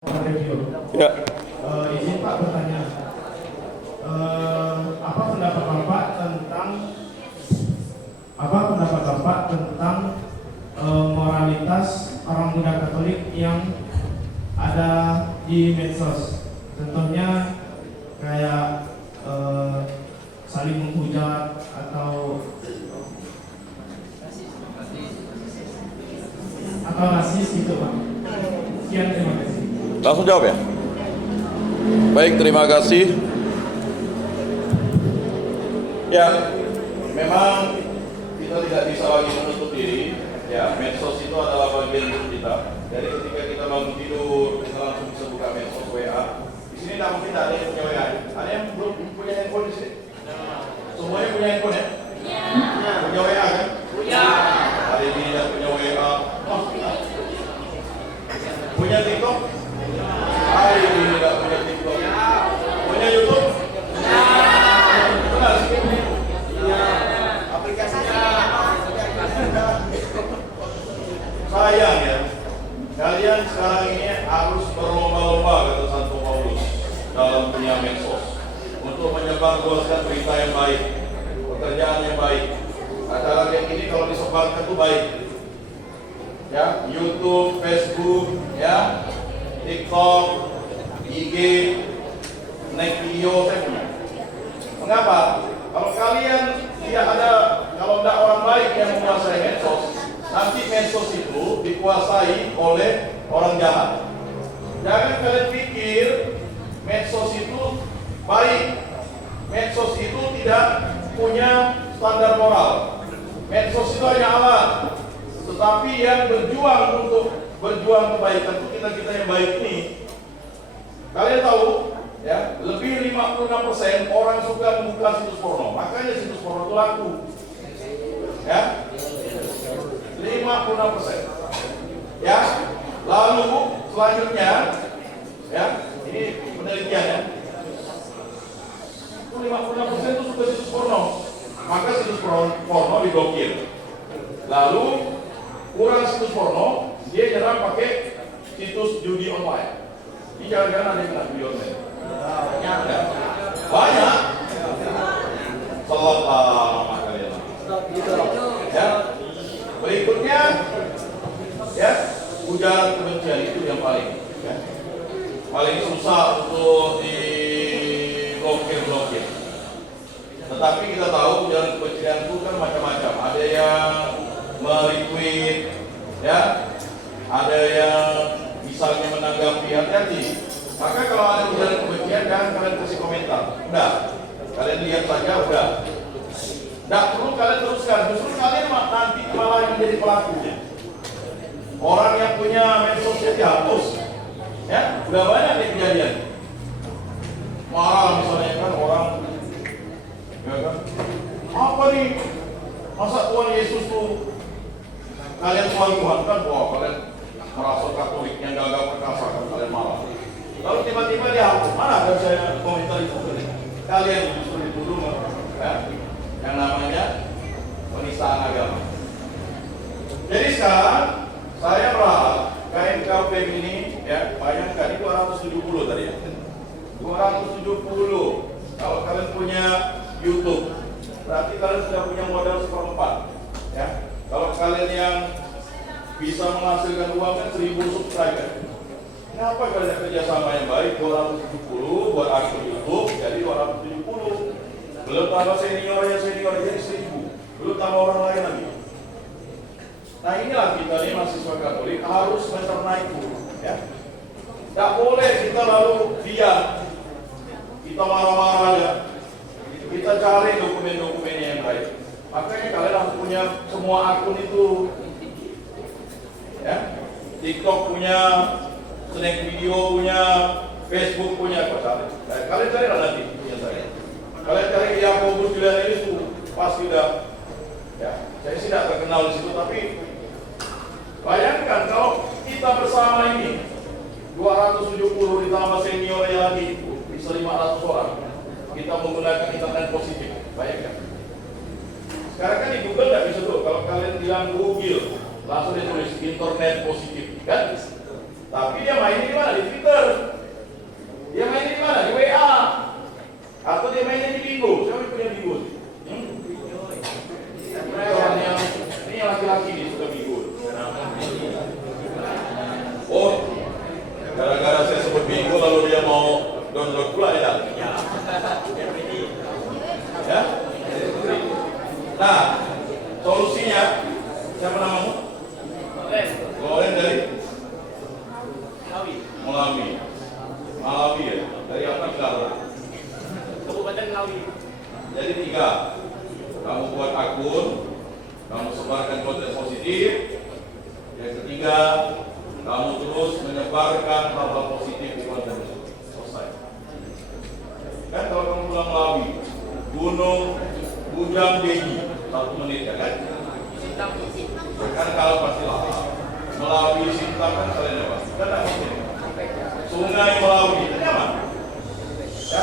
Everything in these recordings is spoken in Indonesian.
Ya. Izin Pak bertanya, apa pendapat Bapak tentang moralitas orang muda Katolik yang ada di medsos? Contohnya kayak saling menghujat atau rasis gitu Pak. Sekian, terima kasih. Langsung jawab ya. Baik, terima kasih. Ya, memang kita tidak bisa lagi menutup diri. Ya, medsos itu adalah bagian hidup kita. Jadi ketika kita bangun tidur, kita langsung bisa buka medsos WA. Di sini tidak mungkin ada yang punya WA. Ada yang belum punya handphone di sini? Semuanya punya handphone ya? Punya WA kan? Punya. Ada yang tidak punya WA. Punya TikTok? Ada yang tidak punya TikTok? Punya YouTube? Benar? Aplikasinya? Sayang ya, kalian sekarang ini harus berlomba-lomba, kata Santo Paulus, dalam dunia medsos untuk menyebarluaskan berita yang baik, pekerjaan yang baik. Acara yang ini kalau disebarkan itu baik. Ya, YouTube, Facebook, ya, TikTok, IG, naik video saya punya. Mengapa? Kalau kalian tidak ada, kalau tidak orang baik yang menguasai medsos, nanti medsos itu dikuasai oleh orang jahat. Jangan kalian pikir medsos itu baik. Medsos itu tidak punya standar moral. Medsos itu hanya alat. Tetapi yang berjuang untuk berjuang kebaikan itu kita yang baik ini. Kalian tahu ya, lebih 56% orang suka membuka situs porno. Makanya situs porno itu laku. Ya. 56%. Ya. Lalu selanjutnya ya, ini penelitian ya. 56% itu suka situs porno. Maka situs porno diblokir. Lalu kurang situs porno, dia nyerang pakai situs judi online. Ini jangan-jangan ada yang kena judi online. Banyak. Salah nama kalian. Ya. Berikutnya, ya, ujaran kebencian itu yang paling, ya, paling susah untuk diblokir. Tetapi kita tahu ujaran kebencian itu kan macam-macam. Ada yang meretweet, ya, ada yang misalnya menanggapi, hati-hati. Maka kalau ada ujaran kebencian, jangan kalian kasih komentar. Udah, kalian lihat saja, udah. Tidak perlu kalian teruskan, justru kalian nanti malah yang menjadi pelakunya. Orang yang punya medsosnya dihapus, ya, udah banyak nih kejadian. Marah misalnya kan orang, ya kan, apa nih? Masa Tuhan Yesus tuh kalian soal Tuhan kan, wah kalian merasa Katolik yang gagal perkasa kan kalian marah. Lalu tiba-tiba dia hapus, mana ada saya komentar itu? Kalian justru dituduh, ya, yang namanya penistaan agama. Jadi sekarang saya berharap KMKP ini, ya, bayangkan ini 270 tadi ya. 270. Kalau kalian punya YouTube, berarti kalian sudah punya modal 1/4. Ya. Kalau kalian yang bisa menghasilkan uang kan 1000 subscriber. Kenapa kalian kerjasama yang baik? 270 buat akun YouTube jadi 270. Belum tambah seniornya jadi 1000. Belum tambah orang lain lagi. Nah inilah kita nih mahasiswa Katolik harus mencerna itu, ya. Tidak boleh kita lalu diam, kita marah-marah aja. Kita cari dokumen-dokumennya yang baik. Makanya kalian harus punya semua akun itu, ya. TikTok punya, Snack Video punya, Facebook punya, apa cari? Nah, kalian cari lah nanti punya saya. Kalian cari Yakobus Julianis itu pasti udah, ya. Saya sih tidak terkenal di situ, tapi bayangkan kalau kita bersama ini 270 ditambah seniornya lagi, bisa 500 orang. Kita menggunakan internet positif, bayangkan. Sekarang kan di Google nggak bisa tuh. Kalau kalian bilang Google, langsung ditulis internet positif, kan? Tapi dia mainnya di mana? Di Twitter. Dia mainnya di mana? Di WA. Atau dia mainnya di Bigo. Siapa yang punya Bigo? Ini yang laki-laki nih suka Bigo. Oh, gara-gara saya sebut Bigo lalu dia mau download pula ya? Ya? Nah, solusinya siapa namamu? Loren dari Malawi ya? Dari apa negara? Kabupaten Malawi. Jadi 3, kamu buat akun, kamu sebarkan konten positif. Yang ketiga, kamu terus menyebarkan hal-hal positif di konten tersebut. Selesai. Kan kalau kamu pulang Malawi, Gunung Bujang Deji, 1 menit ya kan? Kan kalau pasti lah. Malawi Sintang kan kalian apa? Kan ada Sungai Malawi, itu nyaman. Ya.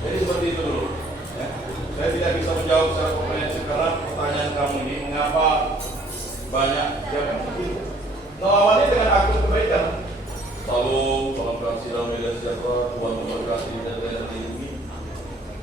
Jadi seperti itu dulu. Ya. Saya tidak bisa menjawab secara komprehensif karena pertanyaan kamu ini mengapa banyak yang melawannya dengan akun kebaikan. Salam kasih dalam media sejahtera, Tuhan memberkati dan melindungi.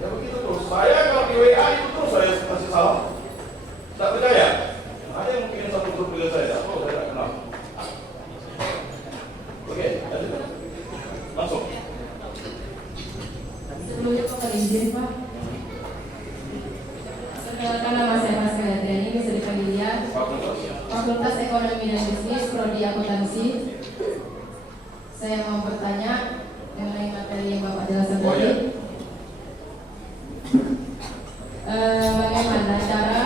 Ya begitu terus. Saya kalau di WA itu terus saya kasih salam. Tak percaya? Ada yang mungkin satu grup dengan saya. Oh, saya tak kenal. Oke, lanjut. Langsung. Sebelumnya Pak izin Pak. Perkenalkan nama saya Mas Triani, bisa dipanggil dia. Fakultas Ekonomi dan Bisnis, Prodi Akuntansi. Saya mau bertanya mengenai materi yang Bapak jelaskan tadi. Bagaimana cara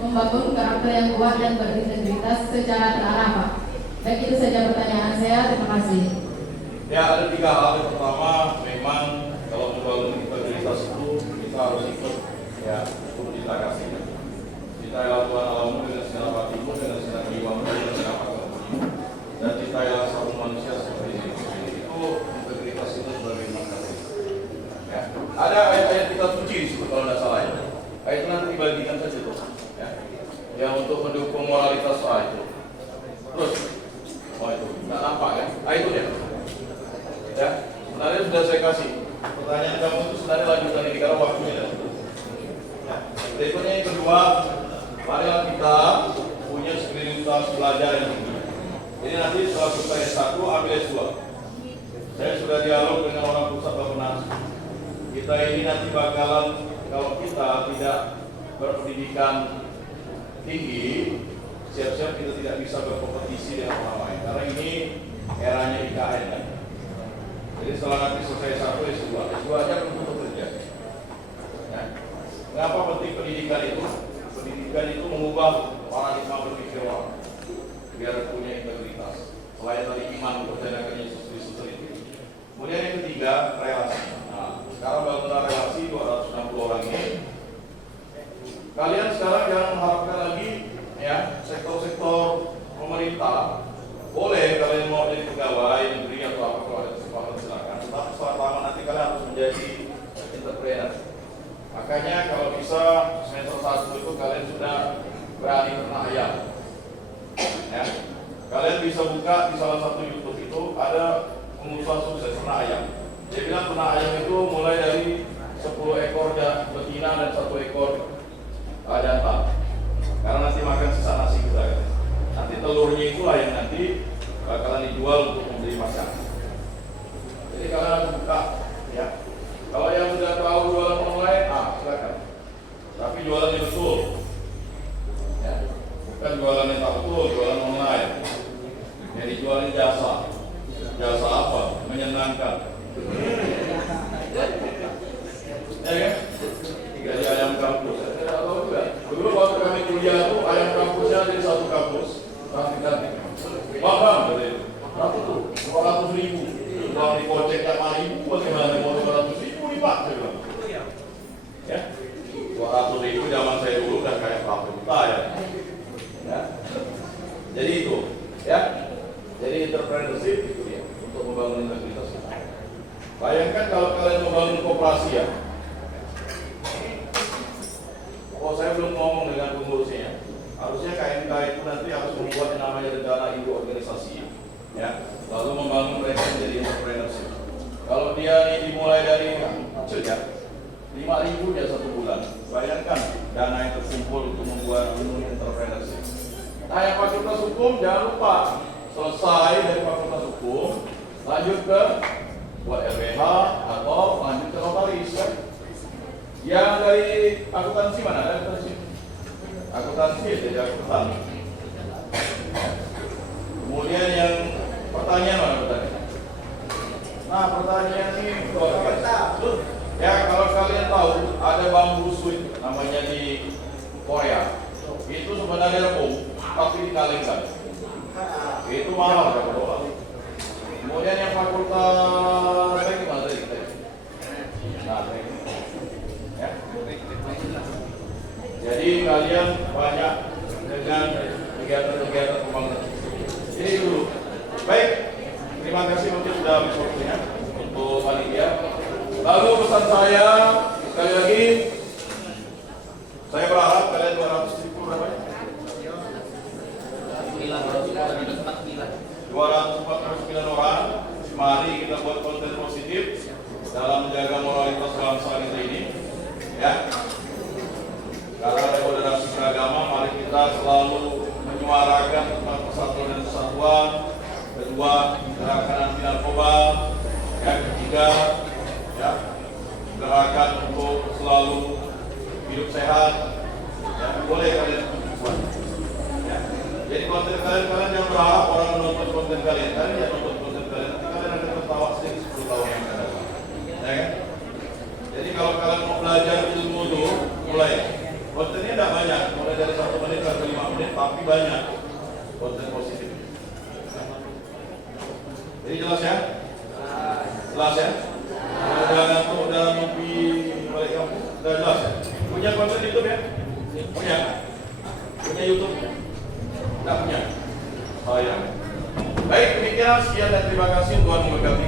membangun karakter yang kuat dan berintegritas secara terarah, Pak? Baik, itu saja pertanyaan saya. Terima kasih. Ya, ada 3 hal. Yang pertama, memang kalau membangun integritas itu kita harus ikut ya untuk kita kasih. Kita lakukan alamu dengan segala hatimu, dengan segala jiwamu, dengan segala hatimu, dan kita satu manusia seperti ini. Itu integritas itu sebagai makhluk. Ya, ada ayat-ayat kita suci di situ kalau tidak salah ya. Ayat itu nanti dibagikan saja tuh. Ya, yang untuk mendukung moralitas itu. Terus, oh itu nggak nampak kan? Itu deh. Ya, sebenarnya sudah saya kasih. Pertanyaan kamu itu sebenarnya lanjutan ini karena waktunya ya. Berikutnya yang kedua, marilah kita punya spiritualitas belajar yang tinggi. Jadi nanti setelah selesai S1 ambil S2. Saya sudah dialog dengan orang pusat Bapenas. Kita ini nanti bakalan kalau kita tidak berpendidikan tinggi, siap-siap kita tidak bisa berkompetisi dengan orang lain. Karena ini eranya IKN kan. Jadi setelah nanti selesai S1, S2 aja untuk bekerja. Ya. Mengapa penting pendidikan itu? Pendidikan itu mengubah paradigma berpikir orang biar punya integritas. Selain dari iman percayakan Yesus Kristus itu. Kemudian yang ketiga, relasi. Nah, sekarang bangunlah relasi 260 orang ini. Kalian sekarang jangan mengharapkan lagi ya sektor-sektor pemerintah. Boleh kalian mau jadi pegawai negeri atau apa kalau ada kesempatan silakan. Tetapi setelah lama nanti kalian harus menjadi entrepreneur. Makanya kalau bisa semester 1 itu kalian sudah berani ternak ayam. Ya. Kalian bisa buka di salah satu YouTube itu ada pengusaha sukses ternak ayam. Dia bilang ternak ayam itu mulai dari 10 ekor betina dan 1 ekor jantan. Karena nanti makan sisa nasi kita kan. Nanti telurnya itulah yang nanti bakalan dijual untuk membeli makan. Jadi kalian harus buka ya. Kalau yang sudah tahu jualan online, silakan. Tapi jualannya betul. Ya. Bukan jualan yang tak betul, jualan online. Jadi jualan jasa. Jasa apa? Menyenangkan. Ya kan? Gaji ayam kampus. Saya tidak tahu juga. Dulu waktu kami kuliah itu ayam kampusnya jadi 1 kampus. Ganti-ganti. Mahal dari itu. Berapa tuh? 200.000. Kalau dikocek 5.000, bagaimana mau 200.000 nih Pak? Saya bilang. Ya, 200.000 zaman saya dulu udah kayak berapa juta ya. Ya. Jadi itu, ya. Jadi entrepreneurship itu dia untuk membangun integritas kita. Bayangkan kalau kalian membangun koperasi ya. Oh, saya belum ngomong dengan pengurusnya. Harusnya KMK itu nanti harus membuat yang namanya rencana induk organisasi. ya, lalu membangun mereka menjadi entrepreneurship. Kalau dia ini dimulai dari kecil ya, 5.000 dia 1 bulan. Bayangkan dana yang terkumpul untuk membuat entrepreneurship. Nah, yang fakultas hukum jangan lupa selesai dari fakultas hukum, lanjut ke buat LBH atau lanjut ke notaris kan? Yang dari akuntansi mana? Ada akuntansi? Akuntansi jadi akuntan. Kemudian yang pertanyaan mana pertanyaan? Nah, pertanyaan ini ya, kalau kalian tahu ada bambu sweet namanya di Korea. Itu sebenarnya rebung, tapi dikalingkan. Itu mahal kan? Kemudian yang fakultas saya gimana tadi? Nah, ya. Jadi kalian banyak dengan kegiatan-kegiatan pembangunan. Ini dulu. Baik, terima kasih mungkin sudah habis waktunya untuk panitia. Lalu pesan saya sekali lagi, saya berharap kalian 240 berapa? 249 orang. Mari kita buat konten positif dalam menjaga moralitas bangsa kita ini, ya. Karena ada moderasi beragama, mari kita selalu menyuarakan tentang persatuan dan kesatuan. Kedua, gerakan anti narkoba. Yang ketiga, ya, gerakan untuk selalu hidup sehat. Ya, boleh kalian buat. Ya. Jadi konten kalian yang berharap orang menonton konten kalian yang nonton konten kalian, nanti kalian akan tertawa sedikit 10 tahun yang akan datang. Ya kan? Jadi kalau kalian mau belajar ilmu itu, mulai. Kontennya tidak banyak, mulai dari 1 menit sampai 5 menit, tapi banyak konten positif. Jadi jelas ya? Jelas ya? Udah ngantuk, udah mimpi balik kampung, udah jelas ya? Punya konten YouTube ya? Punya? Punya YouTube? Tidak punya? Oh ya. Baik, demikian sekian dan terima kasih. Tuhan memberkati.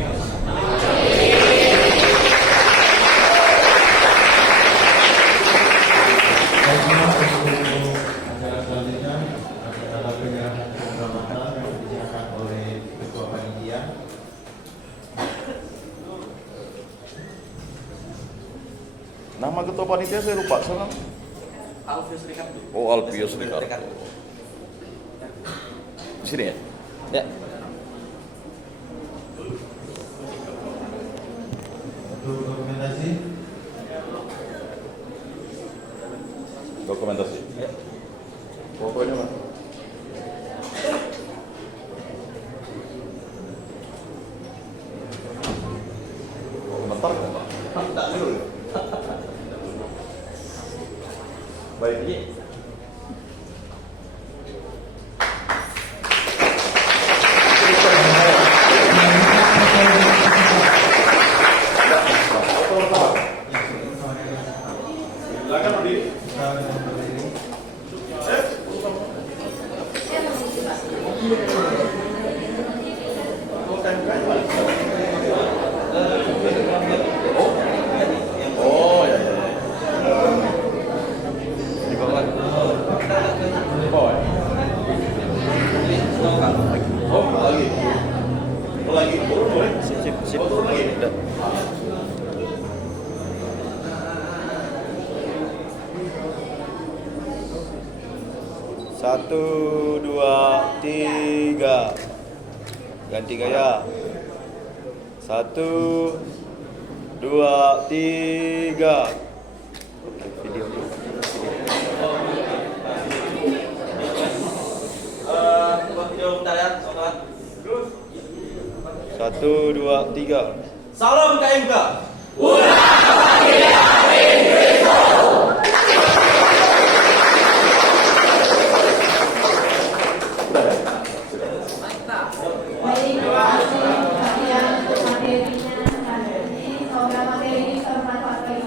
Acara selanjutnya adalah penyerahan penghormatan yang diserahkan oleh Ketua Panitia. Nama ketua panitia saya lupa, salam. Alfius Ricardo. Oh, Alfius Ricardo. Di sini ya? Ya. Untuk dokumentasi, Dokumentasi. Ya. Fotonya mana? Bentar kan, Pak? Tak dulu. Baik, ini. Silakan berdiri. Oh, ya, ya. Di bawah. Di bawah. Oh, lagi. Oh, lagi. Turun boleh? Sip. Oh, turun lagi. Udah. Satu, dua, tiga. Ganti gaya. 1, 2, 3. Oke, video dulu. Video bentar ya, sobat. 1, 2, 3. Salam KMK.